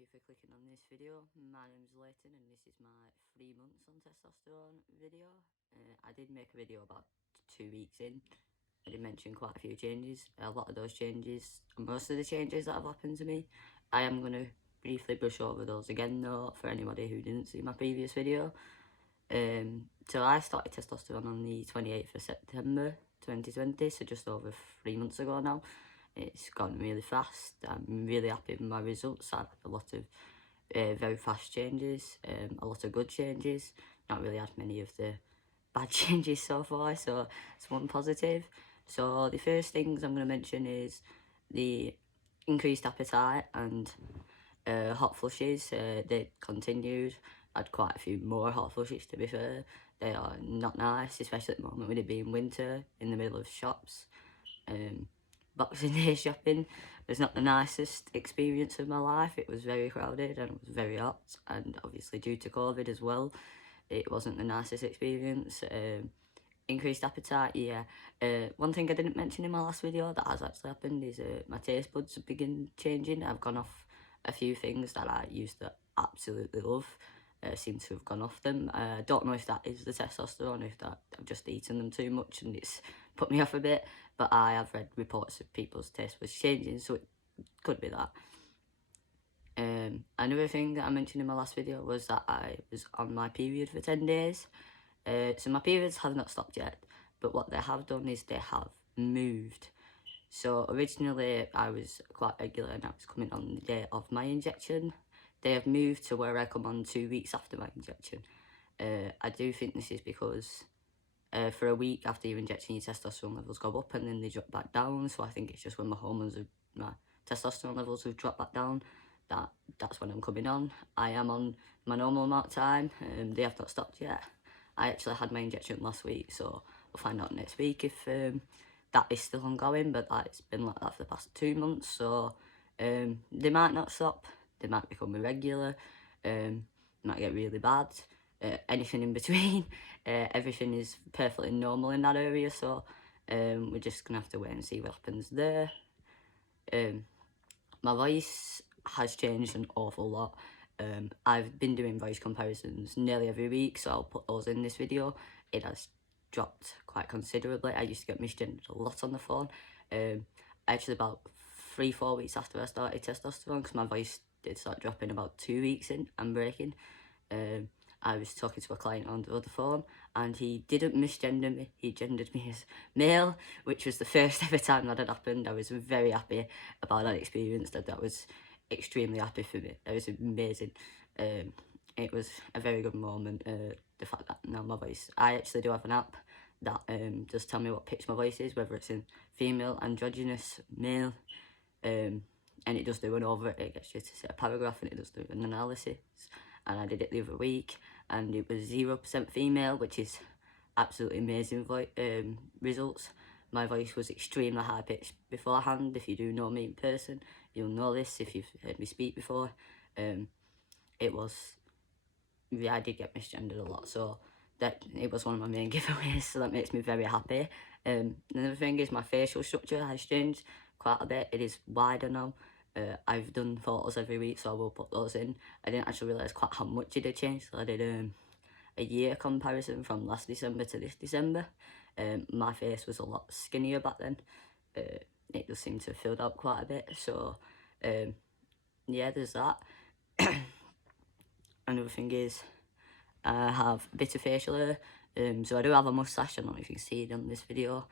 you for clicking on this video. My name's Leighton and this is my 3 months on testosterone video. I did make a video about 2 weeks in. I did mention quite a few changes. A lot of those changes, most of the changes that have happened to me, I am going to briefly brush over those again though for anybody who didn't see my previous video. So I started testosterone on the 28th of September 2020, so just over 3 months ago now. It's gone really fast. I'm really happy with my results. I've had a lot of very fast changes, a lot of good changes. Not really had many of the bad changes so far, so it's one positive. So the first things I'm going to mention is the increased appetite and hot flushes. They continued. I had quite a few more hot flushes, to be fair. They are not nice, especially at the moment with it being winter in the middle of shops. Boxing Day shopping was not the nicest experience of my life. It was very crowded and it was very hot, and obviously due to COVID as well, it wasn't the nicest experience. Increased appetite, yeah. One thing I didn't mention in my last video that has actually happened is my taste buds have begun changing. I've gone off a few things that I used to absolutely love. Seem to have gone off them. I don't know if that is the testosterone, if that I've just eaten them too much and it's put me off a bit, but I have read reports of people's taste buds changing, so it could be that. Another thing that I mentioned in my last video was that I was on my period for 10 days. So my periods have not stopped yet, but what they have done is they have moved. So originally I was quite regular and I was coming on the day of my injection. They have moved to where I come on 2 weeks after my injection. I do think this is because for a week after your injection, your testosterone levels go up and then they drop back down. So I think it's just when my testosterone levels have dropped back down, that's when I'm coming on. I am on my normal amount of time. They have not stopped yet. I actually had my injection last week, so we'll find out next week if that is still ongoing, but it's been like that for the past 2 months, so they might not stop. They might become irregular, might get really bad, anything in between. Everything is perfectly normal in that area, so we're just going to have to wait and see what happens there. My voice has changed an awful lot. I've been doing voice comparisons nearly every week, so I'll put those in this video. It has dropped quite considerably. I used to get misgendered a lot on the phone. Actually, about 3-4 weeks after I started testosterone, because my voice did start dropping about 2 weeks in and breaking. I was talking to a client on the other phone and he didn't misgender me, he gendered me as male, which was the first ever time that had happened. I was very happy about that experience. That was extremely happy for me. It was amazing. It was a very good moment. The fact that now my voice, I actually do have an app that does tell me what pitch my voice is, whether it's in female, androgynous, male, and it does do an over. It gets you to say a paragraph and it does do an analysis. And I did it the other week and it was 0% female, which is absolutely amazing results. My voice was extremely high pitched beforehand. If you do know me in person, you'll know this if you've heard me speak before. It was, yeah, I did get misgendered a lot, so that it was one of my main giveaways, so that makes me very happy. Another thing is my facial structure has changed quite a bit. It is wider now. I've done photos every week, so I will put those in. I didn't actually realise quite how much it had changed, so I did a year comparison from last December to this December. My face was a lot skinnier back then. It does seem to have filled out quite a bit, so yeah, there's that. Another thing is I have a bit of facial hair, so I do have a moustache. I don't know if you can see it on this video.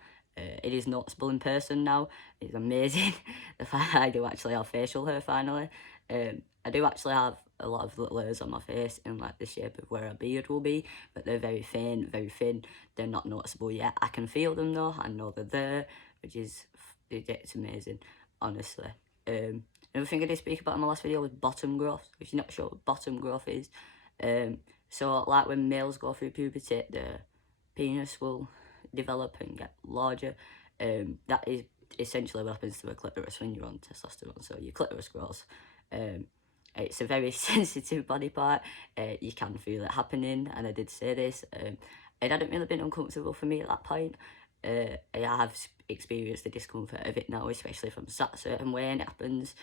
It is noticeable in person now. It's amazing the fact I do actually have facial hair finally. I do actually have a lot of little hairs on my face in like the shape of where a beard will be, but they're very faint, very thin. They're not noticeable yet. I can feel them though. I know they're there, which is, it's amazing, honestly. Another thing I did speak about in my last video was bottom growth. If you're not sure what bottom growth is, so like when males go through puberty, the penis will develop and get larger. That is essentially what happens to a clitoris when you're on testosterone. So your clitoris grows. It's a very sensitive body part. You can feel it happening, and I did say this. It hadn't really been uncomfortable for me at that point. I have experienced the discomfort of it now, especially if I'm sat a certain way and it happens.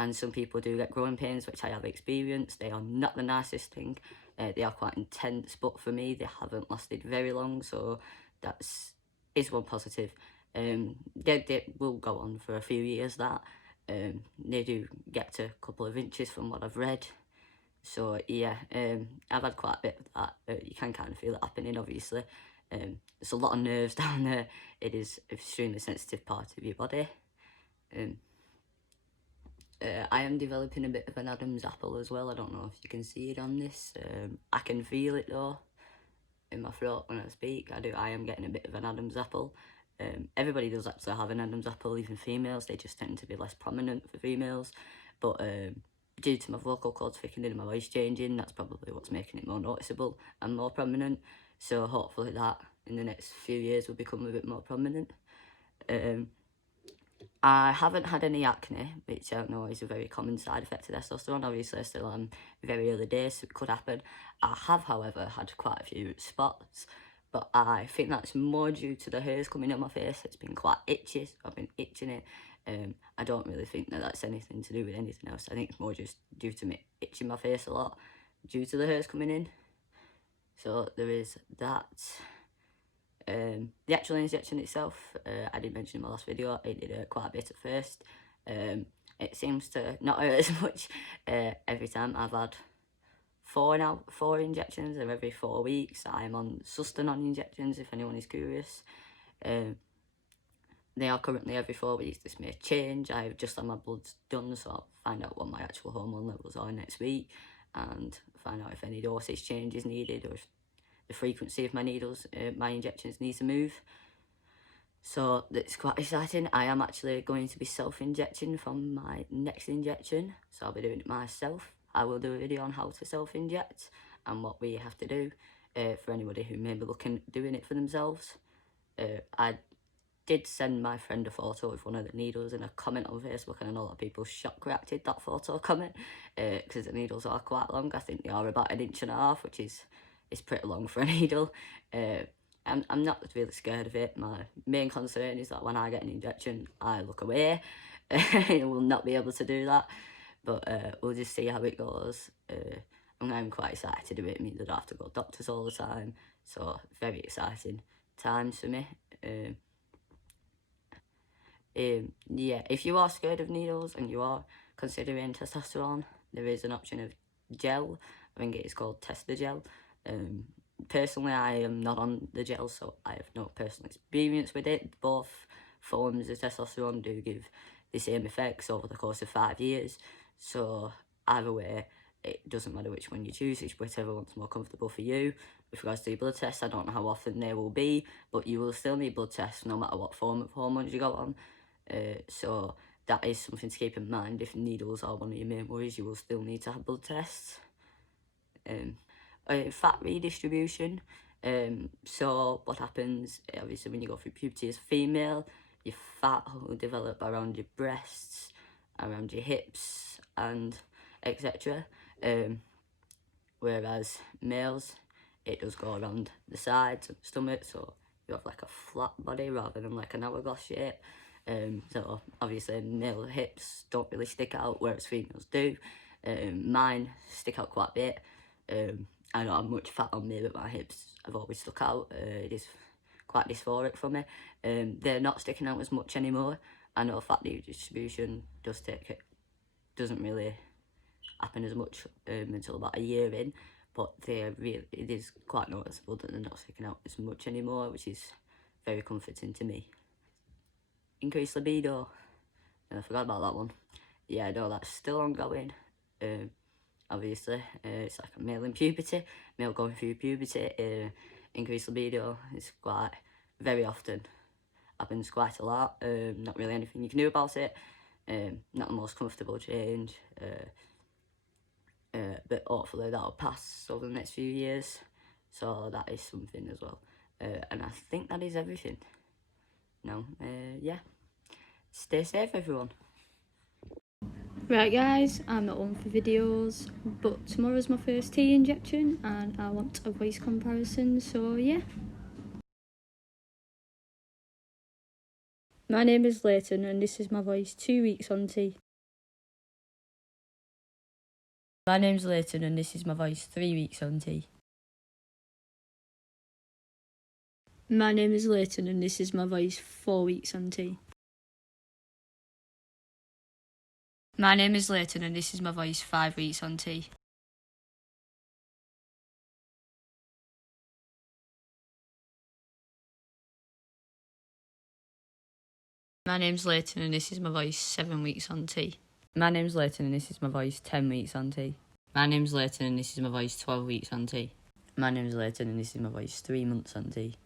and some people do get growing pains, which I have experienced. They are not the nicest thing. They are quite intense, but for me, they haven't lasted very long, so is one positive. They will go on for a few years, that. They do get to a couple of inches from what I've read. So yeah, I've had quite a bit of that. You can kind of feel it happening, obviously. There's a lot of nerves down there. It is an extremely sensitive part of your body. I am developing a bit of an Adam's apple as well. I don't know if you can see it on this. I can feel it though in my throat when I speak. I am getting a bit of an Adam's apple. Everybody does actually have an Adam's apple, even females. They just tend to be less prominent for females. But due to my vocal cords thickening and my voice changing, that's probably what's making it more noticeable and more prominent. So hopefully that in the next few years will become a bit more prominent. I haven't had any acne, which I know is a very common side effect of testosterone. Obviously, I still am very early days, so it could happen. I have, however, had quite a few spots, but I think that's more due to the hairs coming on my face. It's been quite itchy, so I've been itching it. I don't really think that that's anything to do with anything else. I think it's more just due to me itching my face a lot due to the hairs coming in. So there is that. The actual injection itself, I did mention in my last video, it did hurt quite a bit at first. It seems to not hurt as much every time. I've had 4 injections every 4 weeks. I'm on testosterone injections, if anyone is curious. They are currently every 4 weeks. This may change. I've just had my bloods done, so I'll find out what my actual hormone levels are next week and find out if any dosage change is needed or if the frequency of my needles, my injections need to move. So it's quite exciting. I am actually going to be self-injecting from my next injection, so I'll be doing it myself. I will do a video on how to self-inject and what we have to do for anybody who may be looking at doing it for themselves. I did send my friend a photo of one of the needles in a comment on Facebook, and I know a lot of people shock reacted that photo comment because the needles are quite long. I think they are about 1.5 inches, which is pretty long for a needle. I'm not really scared of it. My main concern is that when I get an injection, I look away. I will not be able to do that, but we'll just see how it goes. I'm quite excited to do it. It means I don't have to go to doctors all the time, so very exciting times for me. Yeah, if you are scared of needles and you are considering testosterone, there is an option of gel. I think it is called Gel. Personally, I am not on the gel, so I have no personal experience with it. Both forms of testosterone do give the same effects over the course of 5 years, so either way, it doesn't matter which one you choose, it's whichever one's more comfortable for you. With regards to your blood tests, I don't know how often they will be, but you will still need blood tests no matter what form of hormones you go on. So that is something to keep in mind. If needles are one of your main worries, you will still need to have blood tests. Fat redistribution. So what happens, obviously, when you go through puberty as a female, your fat will develop around your breasts, around your hips, and etc. Whereas males, it does go around the sides and stomach, so you have like a flat body rather than like an hourglass shape. So obviously male hips don't really stick out, whereas females do. Mine stick out quite a bit. I don't have much fat on me, but my hips have always stuck out. It is quite dysphoric for me. They're not sticking out as much anymore. I know fat redistribution doesn't really happen as much until about a year in, but it is quite noticeable that they're not sticking out as much anymore, which is very comforting to me. Increased libido. I forgot about that one. Yeah, no, that's still ongoing. Obviously, it's like a male in puberty, male going through puberty. Increased libido is quite very often, happens quite a lot. Not really anything you can do about it. Not the most comfortable change. But hopefully that'll pass over the next few years. So that is something as well. And I think that is everything. No, yeah. Stay safe, everyone. Right guys, I'm not on for videos, but tomorrow's my first T injection and I want a voice comparison, so yeah. My name is Leighton and this is my voice 2 weeks on T. My name's Leighton and this is my voice 3 weeks on tea. My name is Leighton and this is my voice 4 weeks on tea. My name is Leighton and this is my voice 5 weeks on tea. My name's Leighton and this is my voice 7 weeks on tea. My name's Leighton and this is my voice 10 weeks on tea. My name's Leighton and this is my voice 12 weeks on tea. My name's Leighton and this is my voice 3 months on tea.